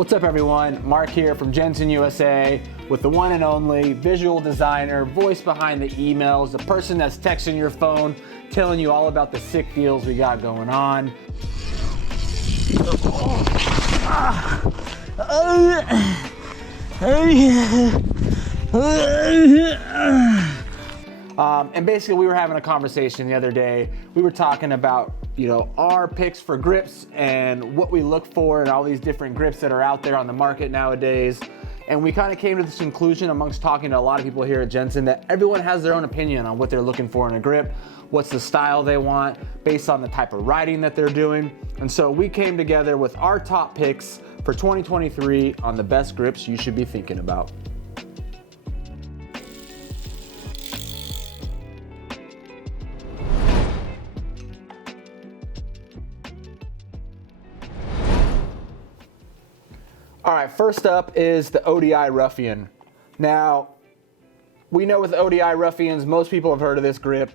What's up everyone, Mark here from Jenson USA with the one and only visual designer, voice behind the emails, the person that's texting your phone, telling you all about the sick deals we got going on. And basically we were having a conversation the other day. We were talking about, our picks for grips and what we look for and all these different grips that are out there on the market nowadays. And we kind of came to this conclusion amongst talking to a lot of people here at Jenson that everyone has their own opinion on what they're looking for in a grip, what's the style they want, based on the type of riding that they're doing. And so we came together with our top picks for 2023 on the best grips you should be thinking about. All right, first up is the ODI Ruffian. Now, we know with ODI Ruffians, most people have heard of this grip.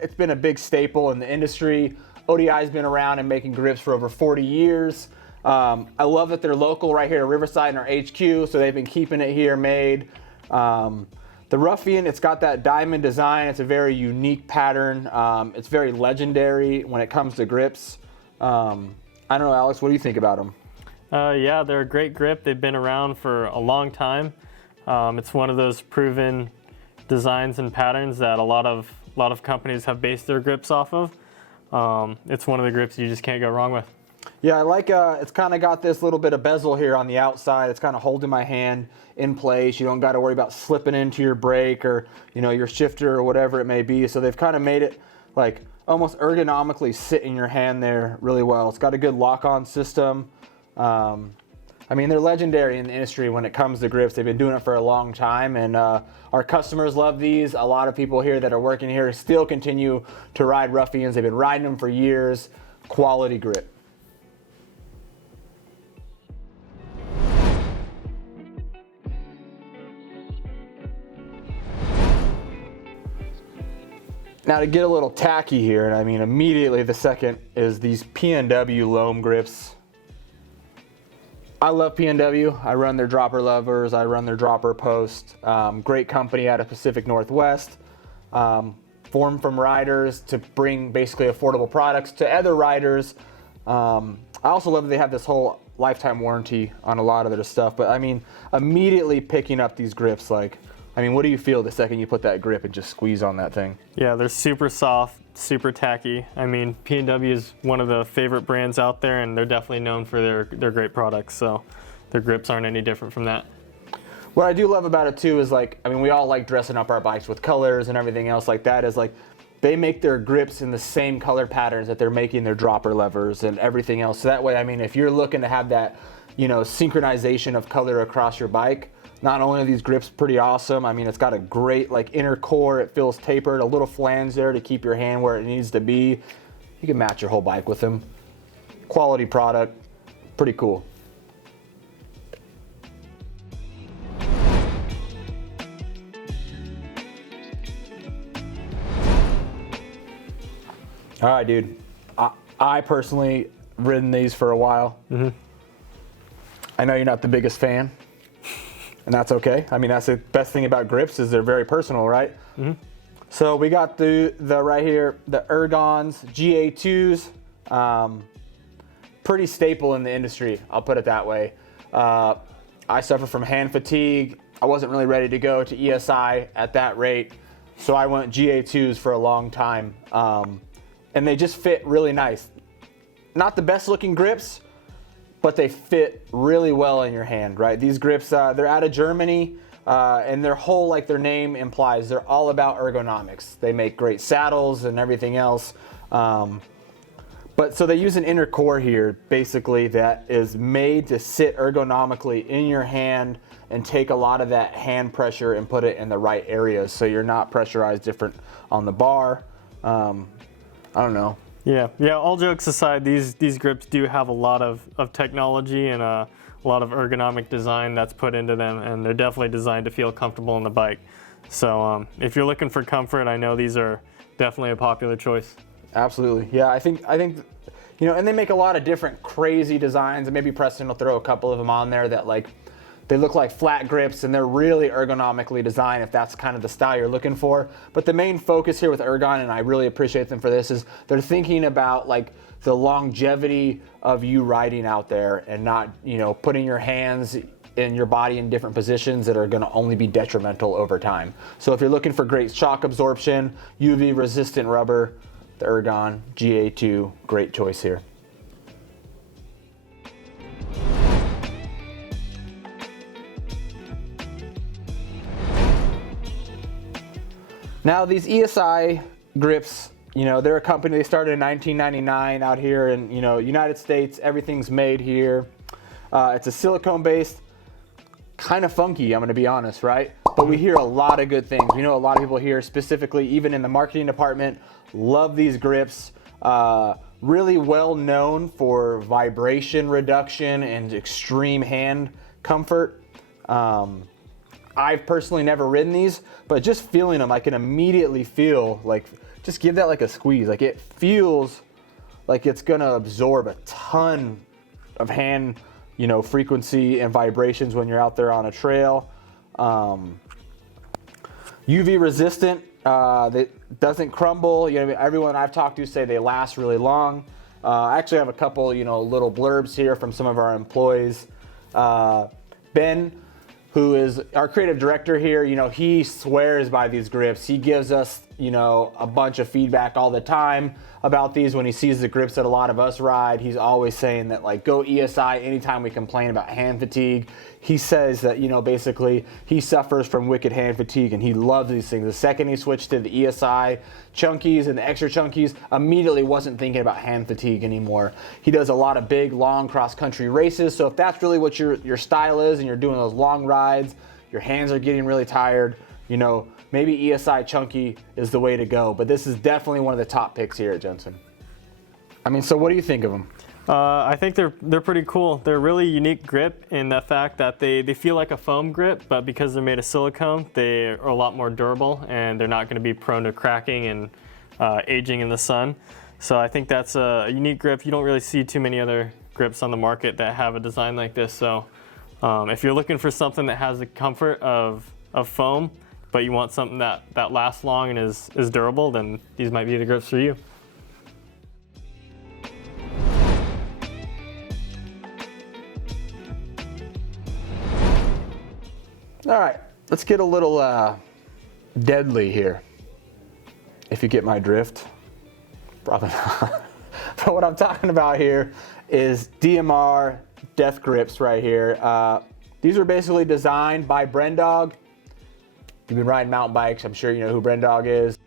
It's been a big staple in the industry. ODI's been around and making grips for over 40 years. I love that they're local right here to Riverside in our HQ, so they've been keeping it here made. The Ruffian, it's got that diamond design. It's a very unique pattern. It's very legendary when it comes to grips. I don't know, Alex, what do you think about them? Yeah, they're a great grip. They've been around for a long time. It's one of those proven designs and patterns that a lot of companies have based their grips off of. It's one of the grips you just can't go wrong with. Yeah, I like it's kind of got this little bit of bezel here on the outside. It's kind of holding my hand in place. You don't got to worry about slipping into your brake or your shifter or whatever it may be. So they've kind of made it like almost ergonomically sit in your hand there really well. It's got a good lock-on system. I mean, they're legendary in the industry when it comes to grips. They've been doing it for a long time, and our customers love these. A lot of people here that are working here still continue to ride Ruffians. They've been riding them for years. Quality grip. Now to get a little tacky here, and I mean immediately the second is these PNW Loam grips. I love PNW. I run their dropper levers. I run their dropper post. Great company out of Pacific Northwest. Formed from riders to bring basically affordable products to other riders. I also love that they have this whole lifetime warranty on a lot of their stuff. But I mean, immediately picking up these grips, what do you feel the second you put that grip and just squeeze on that thing? Yeah, they're super soft, super tacky. I mean, PNW is one of the favorite brands out there, and they're definitely known for their great products, so their grips aren't any different from that. What I do love about it too is we all like dressing up our bikes with colors and everything else like that, is they make their grips in the same color patterns that they're making their dropper levers and everything else. So that way, if you're looking to have that, synchronization of color across your bike, not only are these grips pretty awesome, it's got a great inner core, it feels tapered, a little flange there to keep your hand where it needs to be. You can match your whole bike with them. Quality product, pretty cool. All right, dude. I personally ridden these for a while. Mm-hmm. I know you're not the biggest fan. And that's okay. That's the best thing about grips is they're very personal, right? Mm-hmm. So we got the right here, the Ergon GA2s. Pretty staple in the industry, I'll put it that way. I suffer from hand fatigue. I wasn't really ready to go to ESI at that rate, so I went GA2s for a long time. And they just fit really nice. Not the best looking grips, but they fit really well in your hand, right? These grips, they're out of Germany, and their whole, their name implies, they're all about ergonomics. They make great saddles and everything else. But so they use an inner core here, basically, that is made to sit ergonomically in your hand and take a lot of that hand pressure and put it in the right areas so you're not pressurized different on the bar. I don't know. Yeah. All jokes aside, these grips do have a lot of technology and a lot of ergonomic design that's put into them, and they're definitely designed to feel comfortable on the bike. So if you're looking for comfort, I know these are definitely a popular choice. Absolutely. Yeah, I think You know, and they make a lot of different crazy designs, and maybe Preston will throw a couple of them on there that like, they look like flat grips and they're really ergonomically designed if that's kind of the style you're looking for. But the main focus here with Ergon, and I really appreciate them for this, is they're thinking about like the longevity of you riding out there and not, you know, putting your hands and your body in different positions that are going to only be detrimental over time. So if you're looking for great shock absorption, UV resistant rubber, the Ergon GA2, great choice here. Now these ESI grips, you know, they're a company, they started in 1999 out here in, you know, United States. Everything's made here. It's a silicone based, kind of funky, I'm gonna be honest, right? But we hear a lot of good things. We know a lot of people here, specifically even in the marketing department, love these grips. Really well known for vibration reduction and extreme hand comfort. I've personally never ridden these, but just feeling them, I can immediately feel like, just give that like a squeeze. Like it feels like it's gonna absorb a ton of hand, you know, frequency and vibrations when you're out there on a trail. UV resistant, that doesn't crumble. You know, everyone I've talked to say they last really long. I actually have a couple, you know, little blurbs here from some of our employees. Ben, who is our creative director here, you know, he swears by these grips. He gives us, you know, a bunch of feedback all the time about these. When he sees the grips that a lot of us ride, he's always saying that like, go ESI anytime we complain about hand fatigue. He says that, you know, basically he suffers from wicked hand fatigue and he loves these things. The second he switched to the ESI Chunkies and the extra Chunkies, immediately wasn't thinking about hand fatigue anymore. He does a lot of big, long cross-country races. So if that's really what your style is and you're doing those long rides, your hands are getting really tired, you know, maybe ESI Chunky is the way to go. But this is definitely one of the top picks here at Jenson. I mean, so what do you think of them? I think they're pretty cool. They're a really unique grip in the fact that they feel like a foam grip, but because they're made of silicone, they are a lot more durable and they're not going to be prone to cracking and aging in the sun. So I think that's a unique grip. You don't really see too many other grips on the market that have a design like this. So if you're looking for something that has the comfort of foam, but you want something that lasts long and is durable, then these might be the grips for you. All right, let's get a little deadly here. If you get my drift, probably not. But what I'm talking about here is DMR DeathGrips right here. These are basically designed by Brendog. You've been riding mountain bikes, I'm sure you know who Brendog is.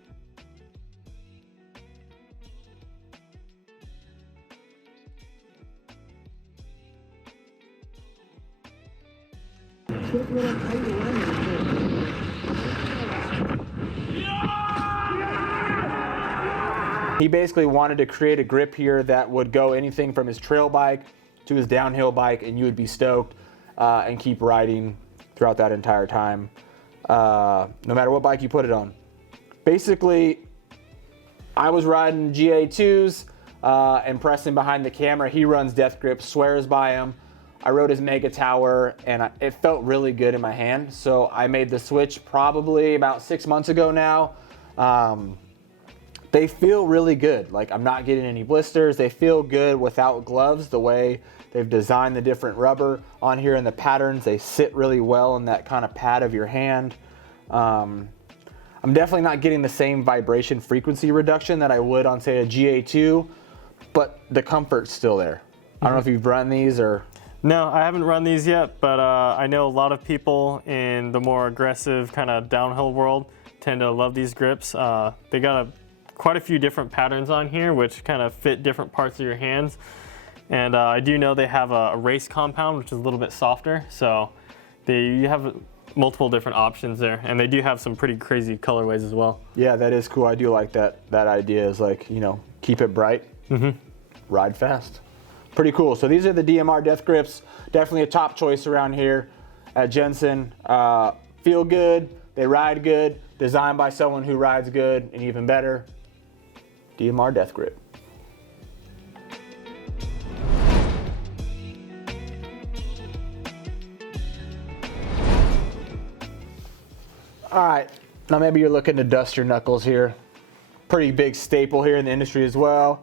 He basically wanted to create a grip here that would go anything from his trail bike to his downhill bike, and you would be stoked and keep riding throughout that entire time, no matter what bike you put it on. Basically, I was riding GA2s and Preston behind the camera. He runs DeathGrip, swears by him. I rode his Mega Tower and it felt really good in my hand. So I made the switch probably about 6 months ago now. They feel really good. Like I'm not getting any blisters. They feel good without gloves. The way they've designed the different rubber on here and the patterns, they sit really well in that kind of pad of your hand. I'm definitely not getting the same vibration frequency reduction that I would on say a GA2, but the comfort's still there. I don't know if you've run these or... No, I haven't run these yet, but I know a lot of people in the more aggressive kind of downhill world tend to love these grips. They got quite a few different patterns on here, which kind of fit different parts of your hands. And I do know they have a race compound, which is a little bit softer. So you have multiple different options there, and they do have some pretty crazy colorways as well. Yeah, that is cool. I do like that idea is like, you know, keep it bright, ride fast. Pretty cool. So these are the DMR DeathGrips. Definitely a top choice around here at Jenson. Feel good, they ride good, designed by someone who rides good, and even better, DMR DeathGrip. All right, now maybe you're looking to dust your knuckles here. Pretty big staple here in the industry as well.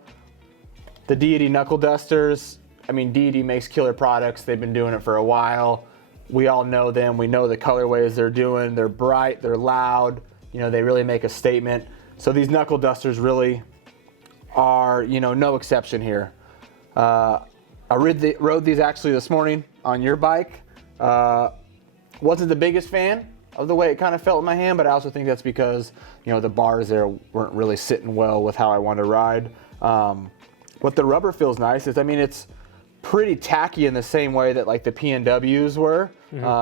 The Deity Knuckledusters. I mean, Deity makes killer products. They've been doing it for a while. We all know them. We know the colorways they're doing. They're bright, they're loud. You know, they really make a statement. So these knuckle dusters really are, you know, no exception here. I rode these actually this morning on your bike. Wasn't the biggest fan of the way it kind of felt in my hand, but I also think that's because, you know, the bars there weren't really sitting well with how I wanted to ride. What the rubber feels nice is, I mean, it's pretty tacky in the same way that like the PNWs were.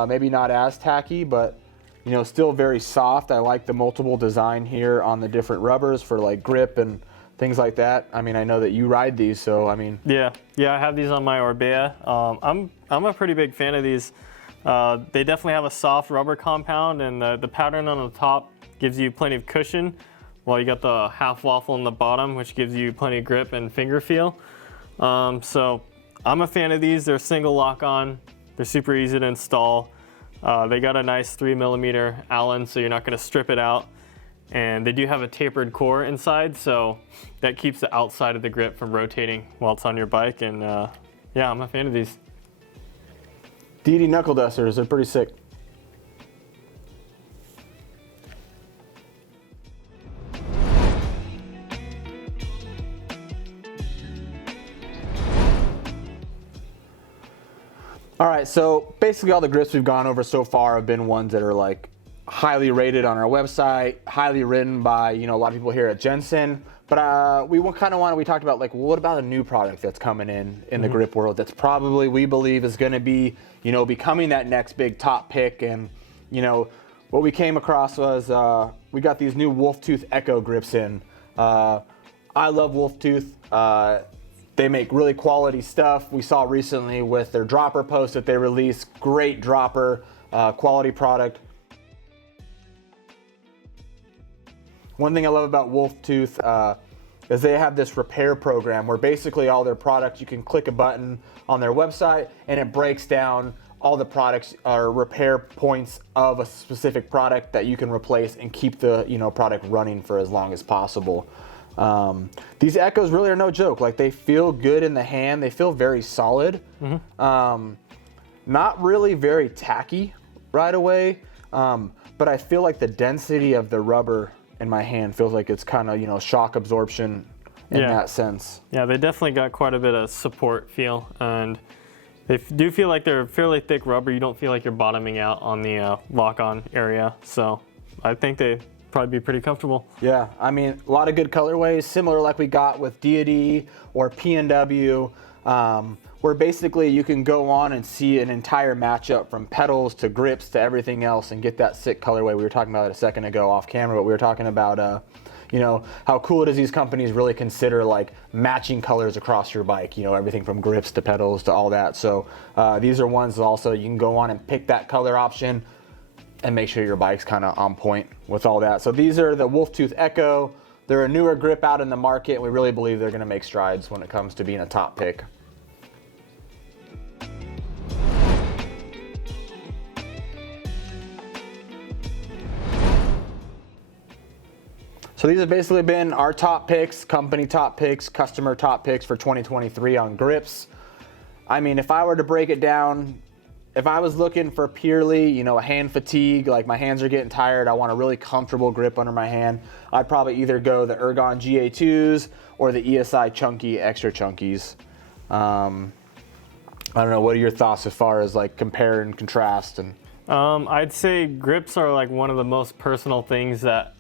Maybe not as tacky, but you know, still very soft. I like the multiple design here on the different rubbers for like grip and things like that. I mean, I know that you ride these, so I mean. Yeah, I have these on my Orbea. I'm a pretty big fan of these. They definitely have a soft rubber compound, and the pattern on the top gives you plenty of cushion, while you got the half waffle on the bottom, which gives you plenty of grip and finger feel. So I'm a fan of these. They're single lock on. They're super easy to install. They got a nice 3mm Allen, so you're not going to strip it out. And they do have a tapered core inside, so that keeps the outside of the grip from rotating while it's on your bike. And yeah, I'm a fan of these. Deity Knuckledusters are pretty sick. All right, so basically all the grips we've gone over so far have been ones that are like highly rated on our website, highly ridden by, you know, a lot of people here at Jenson. But we talked about like, well, what about a new product that's coming in the grip world that's probably, we believe, is going to be, you know, becoming that next big top pick. And, you know, what we came across was we got these new Wolf Tooth Echo grips in. I love Wolf Tooth. They make really quality stuff. We saw recently with their dropper post that they released, great dropper, quality product. One thing I love about Wolf Tooth is they have this repair program where basically all their products, you can click a button on their website and it breaks down all the products or repair points of a specific product that you can replace and keep the, you know, product running for as long as possible. These Echoes really are no joke. Like, they feel good in the hand. They feel very solid. Not really very tacky right away, but I feel like the density of the rubber in my hand feels like it's kind of, you know, shock absorption in that sense. Yeah, they definitely got quite a bit of support feel, and they do feel like they're fairly thick rubber. You don't feel like you're bottoming out on the lock-on area, so I think they probably be pretty comfortable. Yeah, I mean, a lot of good colorways, similar like we got with Deity or PNW, where basically you can go on and see an entire matchup from pedals to grips to everything else and get that sick colorway. We were talking about it a second ago off camera, but we were talking about, you know, how cool it is these companies really consider like matching colors across your bike, you know, everything from grips to pedals to all that. So these are ones also you can go on and pick that color option and make sure your bike's kind of on point with all that. So these are the Wolf Tooth Echo. They're a newer grip out in the market, and we really believe they're going to make strides when it comes to being a top pick. So these have basically been our top picks, company top picks, customer top picks for 2023 on grips. I mean, if I were to break it down, if I was looking for purely, you know, a hand fatigue, like my hands are getting tired, I want a really comfortable grip under my hand, I'd probably either go the Ergon GA2s or the ESI Chunky Extra Chunkies. I don't know, what are your thoughts as far as like compare and contrast? And I'd say grips are like one of the most personal things that,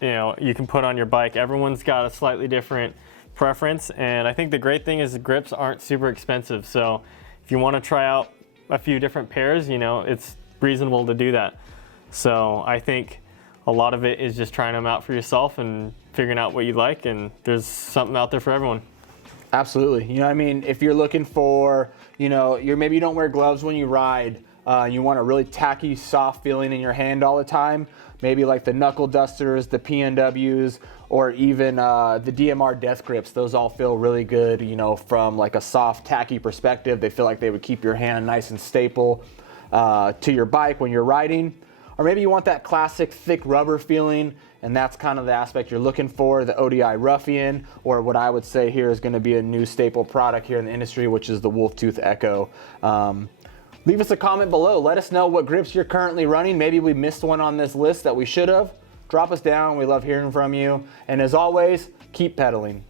you know, you can put on your bike. Everyone's got a slightly different preference, and I think the great thing is the grips aren't super expensive. So if you want to try out a few different pairs, you know, it's reasonable to do that. So I think a lot of it is just trying them out for yourself and figuring out what you like, and there's something out there for everyone. Absolutely. You know, I mean, if you're looking for, you know, maybe you don't wear gloves when you ride, you want a really tacky, soft feeling in your hand all the time, maybe like the Knuckledusters, the PNWs, or even the DMR DeathGrips. Those all feel really good, you know, from like a soft, tacky perspective. They feel like they would keep your hand nice and staple to your bike when you're riding. or maybe you want that classic thick rubber feeling, and that's kind of the aspect you're looking for, the ODI Ruffian, or what I would say here is going to be a new staple product here in the industry, which is the Wolftooth Echo. Leave us a comment below. Let us know what grips you're currently running. Maybe we missed one on this list that we should have. Drop us down. We love hearing from you. And as always, keep pedaling.